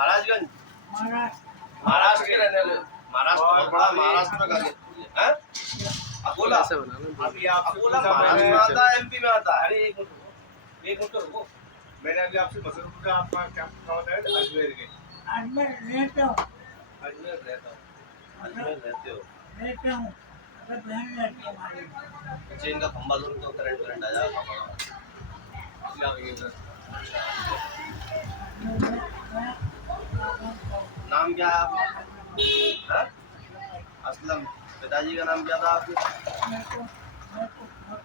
महाराजगंज महाराष्ट्र महाराष्ट्र के रहने वाले महाराष्ट्र में कहा हैं अकोला अभी आपसे अकोला पूछा महाराष्ट्र में मैंने, आता है एमपी में आता है। अरे एक मिनट रुको। मैंने अभी आपसे मसरूम का आपका क्या पूछा होता है अजमेर के। अजमेर रहता हूँ अजमेर रहता हूँ। अजमेर रहते हो रहता हूँ अगर बहन रहती है हमारी अच्छा इनका खंबा लोग तो करंट आ जाएगा। नाम क्या है आपका? हाँ? असलम। पिताजी का नाम क्या था आपके? मेरे को बहुत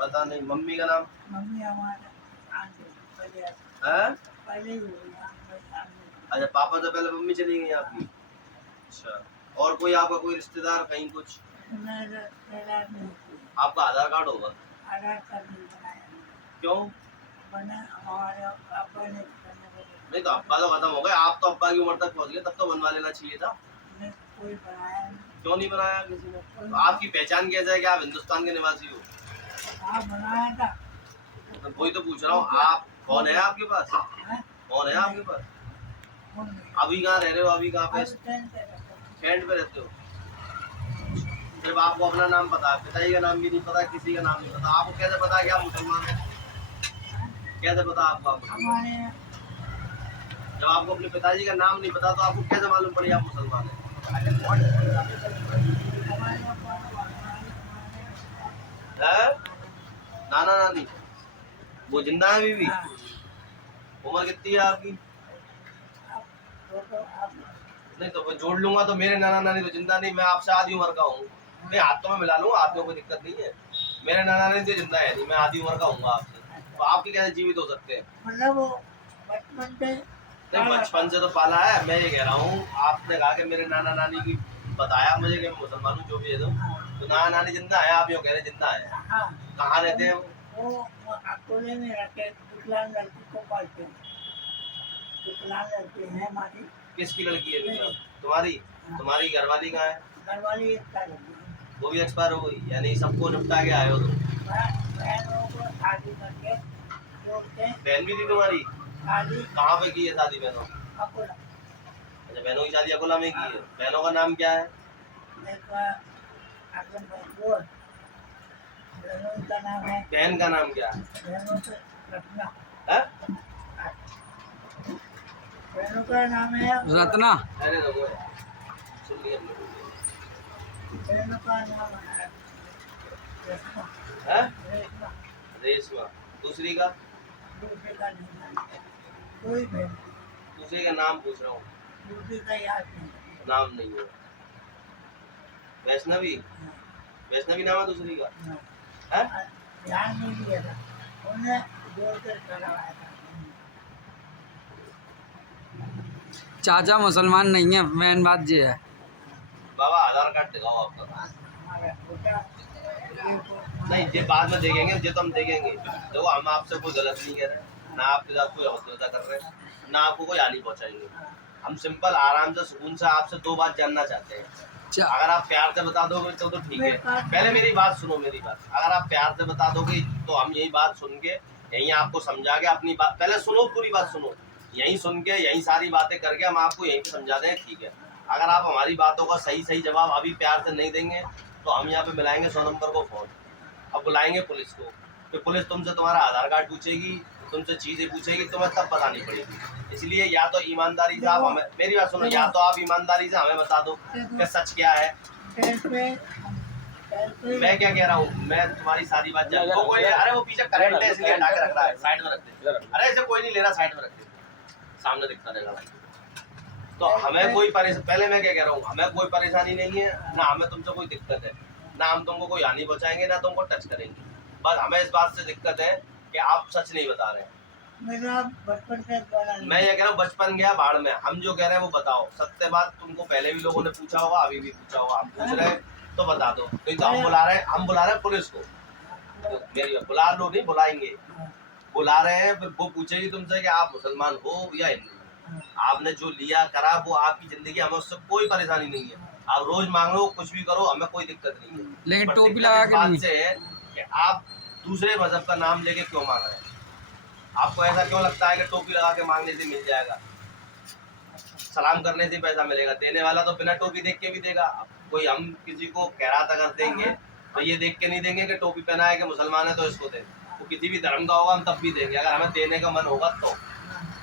पता नहीं। मम्मी का नाम? मम्मी हमारे आगे पहले है? पहले ही हुई आगे अच्छा पापा से पहले मम्मी चली गई आपकी। अच्छा और कोई आपका कोई रिश्तेदार कहीं कुछ? मेरा नहीं आपका आधार कार्ड होगा? आधार कार्ड नहीं बनाया क्यों? बना हमारे अब्बा ने करने को नहीं तो अब्बा तो खत्म हो गए, आप तो अब्बा की उम्र तक पहुंच गए, तब तो बनवा लेना चाहिए था। ने कोई बनाया नहीं क्यों नहीं बनाया किसी ने? तो आपकी पहचान कैसे है कि आप हिंदुस्तान के निवासी हो? आप बनाया था तो वही तो पूछ रहा हूँ। आप कौन है आपके पास? हैं? कौन है आपके पास? कौन नहीं? अभी कहाँ रह रहे हो? अभी कहाँ पे? अब टेंथ है तो कैंट पे रहते हो? सिर्फ आपको अपना नाम पता है, पिताजी का नाम भी नहीं पता, किसी का नाम नहीं पता। आपको कैसे पता कि आप मुसलमान हैं? कैसे पता आपको? हमारे जब आपको अपने पिताजी का नाम नहीं पता तो आपको कैसे मालूम पड़ी आप मुसलमान हैं? हमारे हैं? नाना नानी वो जिंदा है अभी भी? हाँ, उम्र कितनी है आपकी? आप नहीं तो मैं जोड़ लूंगा तो मेरे नाना नानी तो जिंदा नहीं, मैं आपसे आधी उम्र का हूँ। नहीं हाथों में मिला लूंगा, हाथ में कोई दिक्कत नहीं है। मेरे नाना नानी तो जिंदा है नहीं, मैं आधी उम्र का हूँ आपसे, तो आपके कैसे जीवित हो सकते हैं? मतलब वो बचपन से नहीं बचपन से तो पाला है। मैं ये कह रहा हूँ, आपने कहा कि मेरे नाना नानी की बताया मुझे कि मैं मुसलमान हूँ, जो भी है तो नाना नानी जिंदा है, आप यूँ कह रहे जिंदा है। हाँ कहाँ रहते हैं? वो अकोले में रहते विकलांग लड़की को पालते हैं विकलांग लड़की है हमारी किसकी लड़की है विकलांग? तुम्हारी? तुम्हारी घरवाली कहाँ है? घरवाली एक का लड़की है वो भी एक्सपायर हो गई, यानी सबको निपटा के आए हो तुम। बहनों को शादी करके जोड़ते हैं बहन भी थी तुम्हारी? शादी कहाँ पे की है शादी बहनों? अकोला अच्छा बहनों की शादी अकोला में की है। बहनों का नाम क्या है? एक आजम भगवान बहनों का नाम है बहन का नाम क्या है? बहनों से रत्ना है? बहनों का नाम है रत्ना। अरे तो वो है। सुन लिया हमने। बहनों का नाम है रत्ना है? रत्ना रेशमा। दूसरी का? दूसरे का नहीं है कोई बहन दूसरे का नाम पूछ रहा हूँ। दूसरे का याद नहीं नाम नहीं है। वैष्णवी? वैष्णवी नाम है दूसरी का? है? ध्यान नहीं दिया था उन्हें जोड़कर करवाया था चाचा मुसलमान नहीं है, मेन बात ये है। बाबा आधार कार्ड दिखाओ आपका। हमारा छोटा नहीं ये बाद में देखेंगे, ये तो हम देखेंगे। देखो हम आपसे कोई गलत नहीं कह रहे, ना आपके साथ कोई अभद्रता कर रहे हैं, ना आपको कोई हानि पहुंचाएंगे। हम सिंपल आराम से सुकून से आपसे दो बात जानना चाहते हैं। अगर आप प्यार से बता दोगे तो ठीक है। पहले मेरी बात सुनो, मेरी बात। अगर आप प्यार से बता दोगे तो हम यही बात सुन के यहीं आपको समझा के अपनी बात, पहले सुनो पूरी बात सुनो, यहीं सुन के यहीं सारी बातें करके हम आपको यहीं पे समझा दें, ठीक है। अगर आप हमारी बातों का सही सही जवाब अभी प्यार से नहीं देंगे तो हम यहाँ पे मिलाएंगे 100 नंबर को फोन, अब बुलाएंगे पुलिस को, तो पुलिस तुमसे तुम्हारा आधार कार्ड पूछेगी, तुमसे चीज़ें पूछेगी, तुम्हें तब बतानी पड़ेगी। इसलिए या तो ईमानदारी से आप हमें, मेरी बात सुनो, या तो आप ईमानदारी से हमें बता दो कि सच क्या है। मैं क्या कह रहा हूँ, मैं तुम्हारी सारी बात जान वो कोई, अरे वो पीछे करंट है इसलिए हटा के रख रहा है, साइड में रख दे। अरे ऐसे कोई नहीं ले रहा, साइड में रख दे, सामने दिखता रहेगा भाई। तो हमें कोई परेशानी, पहले मैं क्या कह रहा हूँ, हमें कोई परेशानी नहीं है, ना हमें तुमसे कोई दिक्कत है, ना हम तुमको कोई हानि पहुँचाएंगे, ना तुमको टच करेंगे। बस हमें इस बात से दिक्कत है कि आप सच नहीं बता रहे हैं। मेरा बचपन से मैं ये कह रहा हूँ बचपन गया भाड़ में, हम जो कह रहे हैं वो बताओ। सत्य बात तुमको पहले भी लोगों ने पूछा होगा, अभी भी पूछा होगा, हम पूछ रहे हैं तो बता दो। तो हम बुला रहे हैं, पुलिस को, तो मेरी बुला लो, नहीं बुलाएंगे, बुला रहे हैं, फिर वो पूछेगी तुमसे कि आप मुसलमान हो या हिंदू। आपने जो लिया करा वो आपकी जिंदगी, हमें उससे कोई परेशानी नहीं है। आप रोज मांग लो, कुछ भी करो, हमें कोई दिक्कत नहीं है। लेकिन पर टोपी दिक्कत लगा इस के बात नहीं। से है कि आप दूसरे मजहब का नाम लेके क्यों मांग रहे हैं। आपको ऐसा क्यों लगता है कि टोपी लगा के मांगने से मिल जाएगा? सलाम करने से पैसा मिलेगा। देने वाला तो बिना टोपी देख के भी देगा। अब कोई हम किसी को खैरात अगर देंगे तो ये देख के नहीं देंगे कि टोपी पहना है कि मुसलमान है तो इसको दें। वो किसी भी धर्म का होगा हम तब भी देंगे अगर हमें देने का मन होगा तो।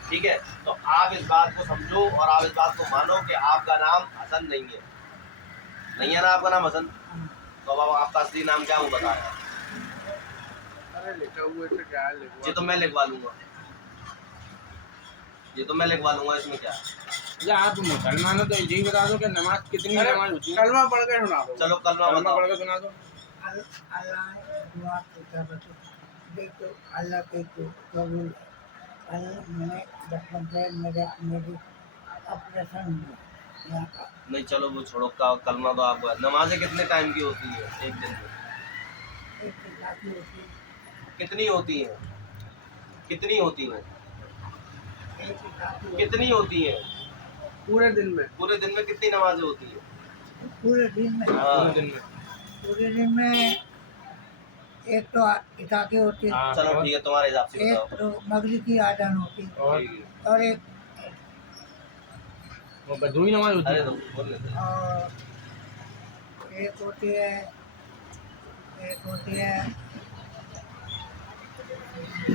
ठीक है, तो आप इस बात को समझो और आप इस बात को मानो कि आपका नाम हसन नहीं है। नहीं है ना आपका नाम हसन? तो अब आपका असली नाम क्या है वो बताया? अरे लिखा हुआ है तो क्या है, लिखवा ये तो मैं लिखवा लूंगा, ये तो मैं लिखवा लूंगा, इसमें क्या है? या आप मुसलमान हो तो यही बता दो कि नमाज कितनी अरे, नमाज होती है? कलमा पढ़ के सुना दो। चलो कलमा कलमा बताओ। पढ़ के सुना दो। अल्लाह दुआ करता बच्चों देखो अल्लाह के को कबूल अल्लाह मैंने बचपन से मेरी ऑपरेशन हुआ यहाँ का नहीं चलो वो छोड़ो, कलमा तो आपको है। नमाजें कितने टाइम की होती है एक दिन में? एक काफी होती कितनी होती हैं? कितनी होती हैं? एक काफी कितनी होती हैं? पूरे दिन में पूरे दिन में कितनी नमाजें होती हैं? पूरे दिन में हाँ। पूरे दिन में एक तो इशा की होती है हाँ, चलो ठीक है, तुम्हारे हिसाब से एक बताओ। तो मगरिब की आजान होती है और ठीक है। और एक वो बदुई नमाज होती अरे है। तो बोल लेते हैं। और एक होती है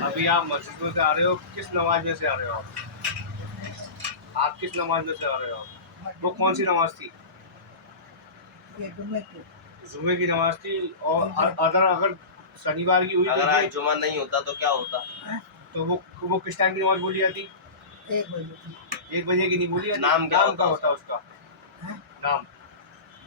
अभी आप मस्जिद में से आ रहे हो, किस नमाज में से आ रहे हो आप किस नमाज में से आ रहे हो? वो कौन सी नमाज थी? ये जुम्मे की जुमे की नमाज थी। और अगर शनिवार की हुई अगर तो आज जुमा नहीं होता तो क्या होता? तो वो किस टाइम की नमाज बोली जाती? 1 बजे 1 बजे की नहीं बोली जाती। नाम क्या होता होता उसका? है नाम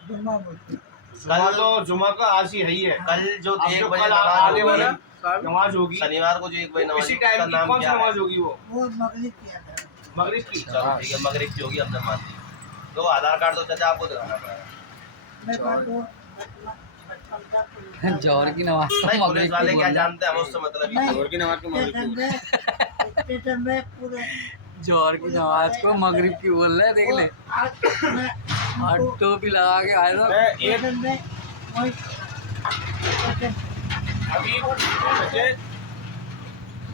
जुम्मा बोलते जुमा तो जुमा का आज ही है ही है। कल जो अब 1 जो बजे कल नमाज आने वाला होगी, नमाज होगी शनिवार को जो 1 बजे नमाज इसी होगी, उसका टाइम की नाम कौन सी क्या है? नमाज होगी? वो मगरिब किया था मगरिब की। चलो ठीक है, मगरिब की होगी, हमने मान ली। तो आधार कार्ड तो चाचा आपको दिखाना पड़ेगा। मैं तो बचपन जौहर की नमाज तो नहीं, पुलिस मगरिब वाले की क्या बोलना। जानते हैं, हमें उससे मतलब ही नहीं। नहीं। जोहर की नमाज को मगरिब की स्टेशन में पूरे जौहर की नमाज को मगरिब की बोल रहे हैं, देख ले। आज मैं और टोपी लगा के आए तो मैं एक स्टेशन में वही स्टेशन अभी जैसे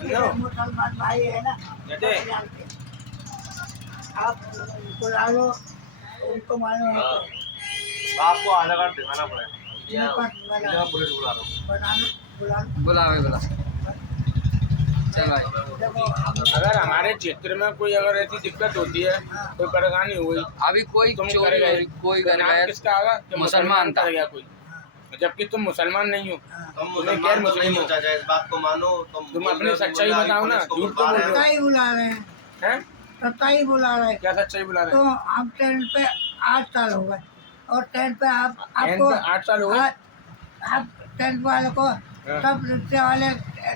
मेरे मुसलमान भाई है ना जैसे जानते हैं। आप बुला लो उनको मालूम है हाँ। तो आपको आधार कार्ड दिखाना पड़ेगा। मेरे पास इसलिए मैं पुलिस बुला रहा हूँ। बुला लो बुला भाई बुला। चल भाई। देखो हम अगर हमारे क्षेत्र में कोई अगर ऐसी दिक्कत होती है, कोई परेशानी हुई, अभी कोई तुम चोरी करेगा हो- कोई तो कर नाम रहा है किसका आगा कि मुसलमान था। करेगा कोई, जबकि तुम मुसलमान नहीं हो। तुम तुम्हें मुसलमान गैर तो मुस्लिम नहीं हो हो। चाचा, इस बात को मानो। तुम तुम बोल अपनी रहे हो कि सच्चाई बोला, बताओ ना, पुलिस को झूठ बुलवा क्यों रहे हो। बोल सत्ता ही बुला रहे हैं हैं? सत्ता ही बुला रहे हैं क्या सच्चाई बुला रहे तो हैं? हम ट्रेन पे 8 साल हो गए और ट्रेन पे ट्रेन आपको पे 8 साल हो गए? आप ट्रेन वाले को सब रिक्शे वाले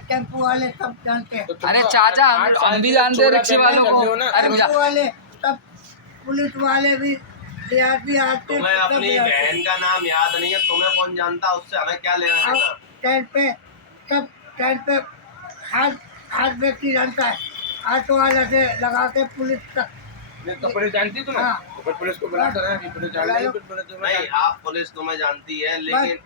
टेम्पो वाले सब जानते हैं तो तुम अरे तो चाचा, 8 साल हम भी से जानते हैं 14 रिक्शे ट्रेन वालों चल को। रहे हो ना। अरे टेम्पो वाले सब पुलिस वाले भी DRP आते तुम्हें सब अपनी जानते हैं। बहन का नाम याद नहीं है, तुम्हें कौन जानता, उससे हमें क्या लेना और देना? ट्रेन पे सब ट्रेन पे हर व्यक्ति जानता है ऑटो वाला से लगा के पुलिस तक तो पुलिस जानती है तुम्हें? हाँ। तो फिर पुलिस को बुला कर रहे हैं कि पुलिस जान रही है, फिर पुलिस तुम्हें नहीं, जानती है। आप पुलिस तुम्हें जानती है लेकिन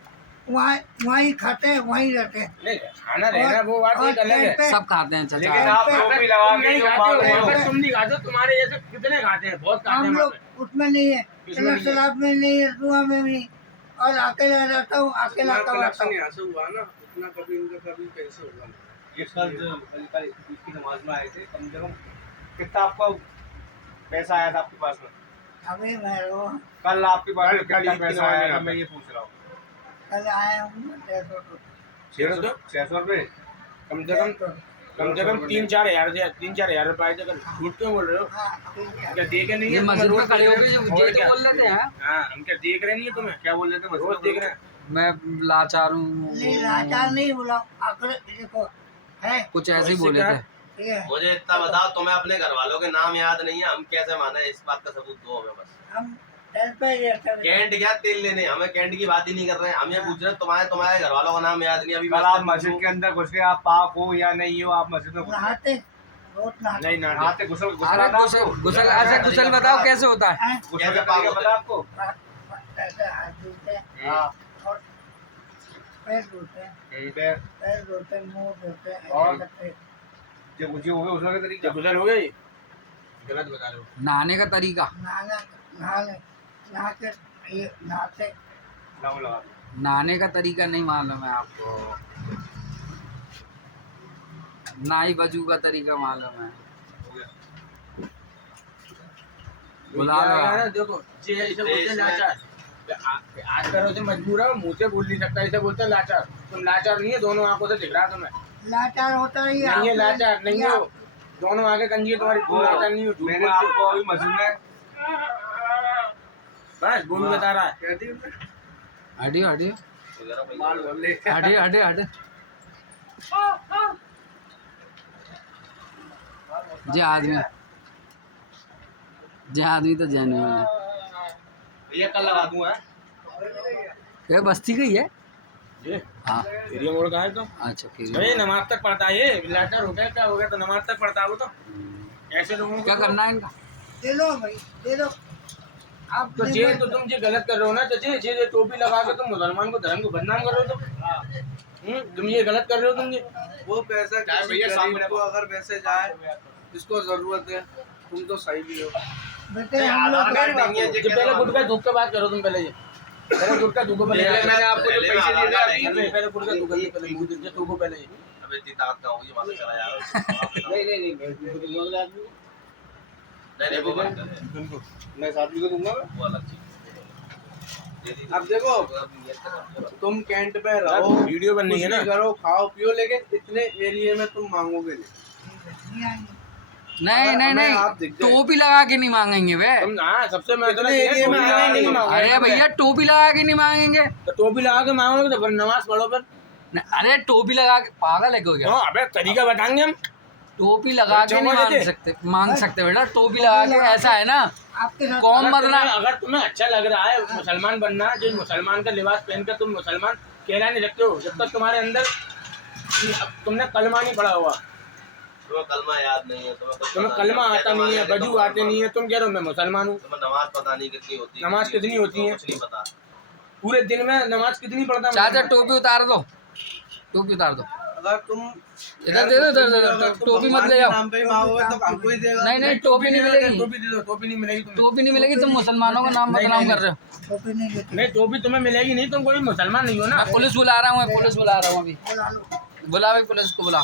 वहीं खाते हैं वहीं रहते हैं नहीं, खाना रहना वो बात और एक अलग है। ट्रेन पे सब खाते हैं लेकिन चाचा। आप टोपी लगा तुम के नहीं जो खाते मांग हो, रहे हो, अगर तुम नहीं खाते हो, तुम्हारे जैसे कितने खाते हैं? बहुत खाते हैं हम वहाँ लोग पे। उसमें नहीं है किसमें नहीं है? सलाब में नहीं है दुआ में भी और अकेला रहता हूँ अकेला कमाता हूँ यहाँ से हुआ ना, उतना कभी इनका कभी कैसे होगा? ये कल जो कल इसकी नमाज में आए थे, कम से कम कितना आपका पैसा आया था आपके पास में? अभी मैं रो कल आपके पास में कल कितना इसकी पैसा नमाज में आया था, आता। मैं ये पूछ रहा हूँ। कल आया हूँ 150 तो 600 रुपये। कम से कम 3-4 हजार से 3-4 हजार रुपए आए थे कल। झूठ क्यों बोल रहे हो? हाँ क्या देखे नहीं ये है? मस्जिद में रोज खड़े देख होकर रहे जो हैं? ये और तो क्या? बोल लेते हैं। हाँ, हम क्या देख रहे नहीं है तुम्हें? क्या बोल रहे थे? रोज देख रहे हैं। मैं लाचार हूँ, नहीं लाचार नहीं बोला अगर देखो है कुछ ऐसे ही इससे बोले क्या? थे। ठीक है मुझे इतना बताओ, तुम्हें अपने घर वालों के नाम याद नहीं है, हम कैसे माने? इस बात का सबूत दो हमें बस। हम ट्रेन पे रहते हैं कैंट क्या तेल लेने, हमें कैंट की बात ही नहीं कर रहे हैं। हम ये पूछ रहे हैं तुम्हारे घर वालों का नाम याद नहीं। अभी कल मैं आप मस्जिद के अंदर घुस गए, आप पाक हो या नहीं हो, आप मस्जिद में घुस गए। नहाते रोज नहाते नहीं ना नहाते गुसल अरे आता गुसल आपको? गुसल ऐसे गुसल बताओ कैसे होता है। हैं गुसल का तरीका पता आपको? ऐसे हाथ धुलते हैं हाँ। और पैर धुलते हैं पैर पैर धुलते हैं मुंह धुलते हैं और? ऐसे करते हैं। जब मुझे हो गए उसका क्या तरीका? जब गुजर हो गई गलत बता रहे हो। नहाने का तरीका, नहाना नहाने नहाते ये नहाते लाओ लगा दो। नहाने का तरीका नहीं मालूम है आपको, नाई वजू का तरीका मालूम है। हो गया। बुला ये आएगा लो। ना, देखो ये ऐसे बोलते हैं लाचार। आज करो से मजबूर है, मुंह से बोल नहीं सकता, ऐसे बोलते हैं लाचार। तुम लाचार नहीं है, दोनों आंखों से दिख रहा है तुम्हें। लाचार होता ही नहीं है लाचार, नहीं हो, दोनों आंखें कंजी है तुम्हारी, तुम लाचार नहीं हो। झूठ मैंने बोलते हो। आपको अभी मजबूर में बस वो भी बता रहा है। कह दी हमने। हटियो हटियो माल बोल ले। हटियो हटियो हटियो। जे आदमी तो जेन्युइन है। भैया कल लगा दूंगा। ये बस्ती का ही है। ये हाँ एरिया मोड़ का है तो अच्छा फिर भाई नमाज तक पढ़ता है ये। लाचार हो गया क्या हो गया, तो नमाज तक पढ़ता है वो तो। ऐसे लोगों को क्या करना है इनका? दे दो भाई दे दो आप तो जे तो तुम ये गलत कर रहे हो ना, तो जे टोपी लगा के तुम मुसलमान को धर्म को बदनाम कर रहे हो तुम ये गलत कर रहे हो तुम ये। वो पैसा क्या किसी भैया गरीब सामने को अगर वैसे जाए जिसको जरूरत है, तुम तो सही भी हो। बेटे हम लोग आधार कार्ड नहीं है जो पहले गुटका धूप के बात करो तुम, पहले ये पहले गुटका धूप पहले पहले मैंने आपको जो पहले पैसे दिए थे आधार अभी कार्ड पहले गुटका धूप पहले मुंह दे धूप पहले ये। अब इतनी ताकत का होगी, वहां से चला जा नहीं नहीं वो बात कर, मैं साथ भी को दूंगा। वो अलग चीज। अब देखो तुम कैंट पे रहो, वीडियो बन रही है कुछ ना। भी करो, खाओ पियो, लेकिन इतने एरिया में तुम मांगोगे नहीं। नहीं नहीं हमें आप नहीं, दिख गए। टोपी लगा के नहीं मांगेंगे वे। तुम हाँ सबसे महत्वपूर्ण इतने ये है, एरिया में टोपी आना ही लगा के नहीं मांगो। अरे भैया टोपी लगा के नहीं मांगेंगे। तो टोपी लगा के मांगोगे तो फिर नमाज पढ़ो फिर। अरे टोपी लगा के पागल है कोई क्या? क्यों अबे तरीका बताएंगे हम। टोपी लगा के नहीं जमा मांग सकते बेटा। टोपी लगा के ऐसा है ना, आपके साथ कौन अगर बदला? अगर तुम्हें अच्छा लग रहा है मुसलमान बनना, जो मुसलमान का लिबास पहन कर तुम मुसलमान कहला नहीं सकते हो जब तक तुम्हारे अंदर तुमने कलमा नहीं पढ़ा हुआ। तुम्हें कलमा याद नहीं है, तुम्हें कलमा आता नहीं है, वजू आते नहीं है, तुम कह रहे हो मैं मुसलमान हूँ। तुम्हें नमाज पता नहीं कितनी होती है, नमाज कितनी होती है? कुछ नहीं पता। पूरे दिन में नमाज कितनी पढ़ता चाचा टोपी उतार दो, टोपी उतार दो। अगर तुम इधर दे दो, इधर टोपी मत ले जाओ। नाम पे ही मांगोगे तो हमको ही देगा। नहीं नहीं टोपी नहीं मिलेगी, टोपी दे दो, टोपी नहीं मिलेगी तुम्हें। टोपी नहीं मिलेगी। तुम मुसलमानों का नाम बदनाम कर रहे हो। टोपी नहीं देते नहीं टोपी तुम्हें मिलेगी नहीं, तुम कोई मुसलमान नहीं हो ना। मैं पुलिस बुला रहा हूँ, मैं पुलिस बुला रहा हूँ अभी। बुला लो बुला भाई पुलिस को बुला।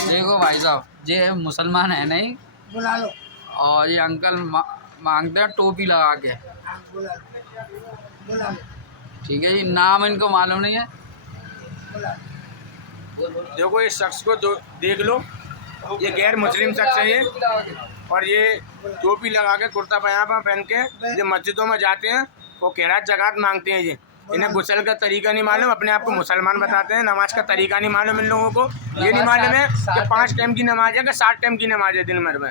देखो भाई साहब, ये मुसलमान है नहीं, बुला लो और ये अंकल मांगते हैं टोपी लगा के। हाँ, बुला लो ठीक है जी, नाम इनको मालूम नहीं है। बुला लो देखो इस शख्स को देख लो, ये गैर मुस्लिम शख्स है ये, और ये टोपी लगा के कुर्ता पजामा पहन के ये मस्जिदों में जाते हैं, वो खैरात जकात मांगते हैं। ये इन्हें गुस्ल का तरीका नहीं मालूम, अपने आप को मुसलमान बताते हैं। नमाज का तरीका नहीं मालूम इन लोगों को। ये नहीं मालूम है कि 5 टाइम की नमाज है कि 7 टाइम की नमाज है दिन भर में।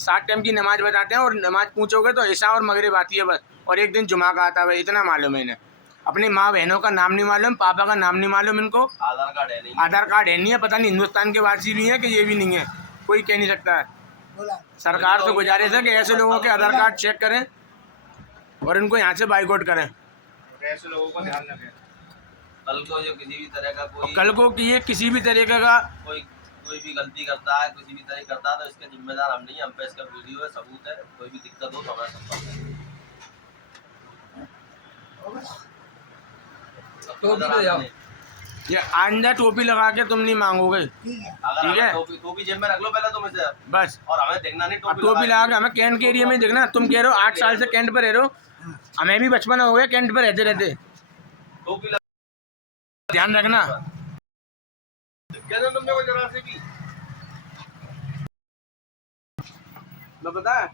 7 टाइम की नमाज बताते हैं, और नमाज पूछोगे तो ईशा और मगरिब आती है बस, और एक दिन जुमा का आता है, इतना मालूम है इन्हें। अपनी माँ बहनों का नाम नहीं मालूम, पापा का नाम नहीं मालूम इनको। आधार कार्ड है नहीं, आधार कार्ड है नहीं है, पता नहीं हिंदुस्तान के वासी भी है कि ये भी नहीं है, कोई कह नहीं सकता है। बुला सरकार से गुजारिश है कि ऐसे लोगों के आधार कार्ड चेक करें और इनको यहाँ से बाइकआउट करें। ऐसे लोगों को ध्यान रखें। कल को जो किसी भी तरह का और कोई कल को कि ये किसी भी तरीके का कोई भी गलती करता है, किसी भी तरह करता है, तो इसके जिम्मेदार हम नहीं हैं। हम पे इसका वीडियो है, सबूत है। कोई भी दिक्कत हो तो हमारा संपर्क करें। टोपी ले जाओ। ये आइंदा टोपी लगा के तुम नहीं मांगोगे, ठीक है अगर ठीक है। हमें टोपी जेब में रख लो पहले तुम इसे, बस। और हमें देखना नहीं अब टोपी लगा के हमें कैंट के एरिया में देखना। तुम कह रहे हो 8 साल से कैंट पर रह रहे हो, हमें भी बचपन हो गया कैंट पर रहते रहते। टोपी लगा ध्यान रखना। क्या तुमने को जरा से भी मैं पता है